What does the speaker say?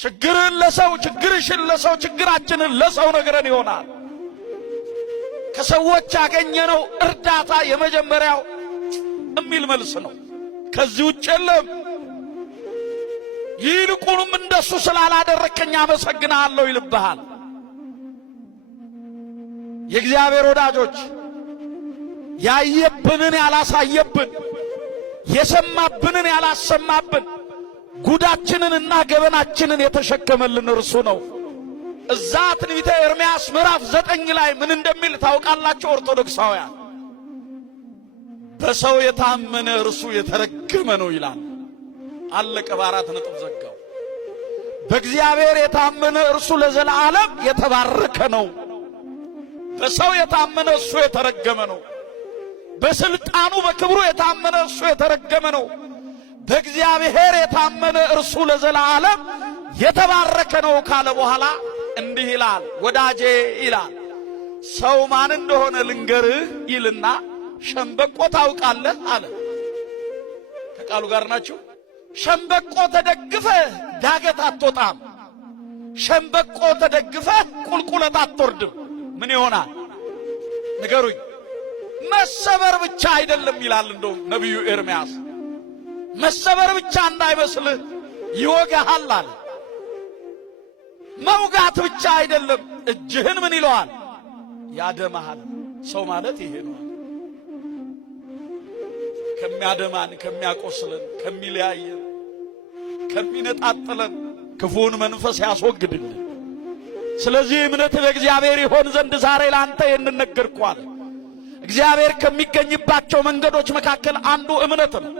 ችግርን ለሰው ችግርሽን ለሰው ችግራችንን ለሰው ነግረን ይሆናል። ከሰዎች ያገኘነው እርዳታ የመጀመሪያው የሚል መልስ ነው። ከዚህ ውጭ የለም። ይልቁንም እንደሱ ስላላደረከኝ አመሰግናለሁ ይልብሃል። የእግዚአብሔር ወዳጆች ያየብንን ያላሳየብን፣ የሰማብንን ያላሰማብን፣ ጉዳችንንና ገበናችንን የተሸከመልን እርሱ ነው። እዛ ትንቢተ ኤርምያስ ምዕራፍ 9 ላይ ምን እንደሚል ታውቃላችሁ? ኦርቶዶክሳውያን በሰው የታመነ እርሱ የተረገመ ነው ይላል። አለቀ። በአራት ነጥብ ዘጋው። በእግዚአብሔር የታመነ እርሱ ለዘላለም የተባረከ ነው። በሰው የታመነ እሱ የተረገመ ነው። በስልጣኑ በክብሩ የታመነ እሱ የተረገመ ነው። በእግዚአብሔር የታመነ እርሱ ለዘላለም የተባረከ ነው ካለ በኋላ እንዲህ ይላል። ወዳጄ ይላል ሰው ማን እንደሆነ ልንገርህ ይልና ሸምበቆ ታውቃለህ አለ። ከቃሉ ጋር ናችሁ? ሸምበቆ ተደግፈህ ዳገት አትወጣም። ሸምበቆ ተደግፈህ ቁልቁለት አትወርድም። ምን ይሆናል ንገሩኝ? መሰበር ብቻ አይደለም ይላል እንደው ነቢዩ ኤርምያስ። መሰበር ብቻ እንዳይመስልህ ይወጋሃል አለ። መውጋት ብቻ አይደለም፣ እጅህን ምን ይለዋል? ያደማሃል። ሰው ማለት ይሄ ነው። ከሚያደማን፣ ከሚያቆስለን፣ ከሚለያየን፣ ከሚነጣጥለን ክፉን መንፈስ ያስወግድልን። ስለዚህ እምነት በእግዚአብሔር ይሆን ዘንድ ዛሬ ላንተ የንነገርኳል። እግዚአብሔር ከሚገኝባቸው መንገዶች መካከል አንዱ እምነት ነው።